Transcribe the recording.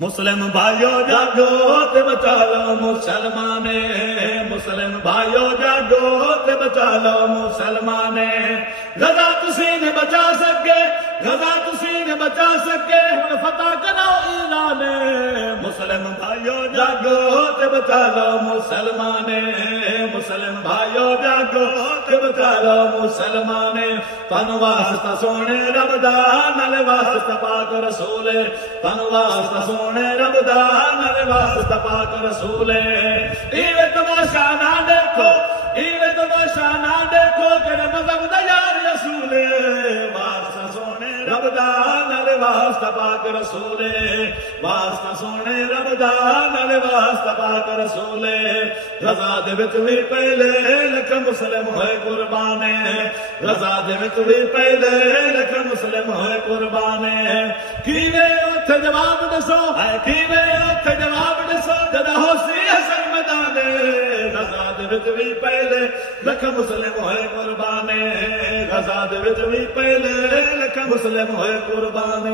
مسلم بھائیو جاگو تے بچا لو مسلمانے، مسلم بھائیو جاگو تے بچا لو مسلمانے، غزہ تسی نے بچا سکے، غزہ تسی نے بچا سکے، ہن فتح کرو ایران، مسلم بھائیو جاگو تے بچا لو مسلمانے، مسلم بھائیو جاگو تے بچا لو مسلمانے، تن واسطہ سونے رب دا نال واسطہ پاک رسول، تن واسطہ سونے رب دا نال واسطہ پاک رسول، ایویں تماشا نہ دیکھو، ایویں تماشا نہ دیکھو کہ مذہب دا یار رسول، واسطہ سونے رب دا نال واسطہ پاک رسول، واسطہ سونے رب دا نال واسطہ پاک رسول، غزہ دے وچ وی پہلے لکھ مسلم ہوئے قربان، غزہ دے وچ وی پہلے لکھ مسلم ہوئے قربان، کیویں اوتھے جواب دسو، کیویں اوتھے جواب دسو جدا ہوسی حسن میدان، غزہ دے وچ وی پہلے لکھ مسلم ہوئے قربان، غزہ دے وچ وی پہلے لکھ مسلم ہوئے قربان۔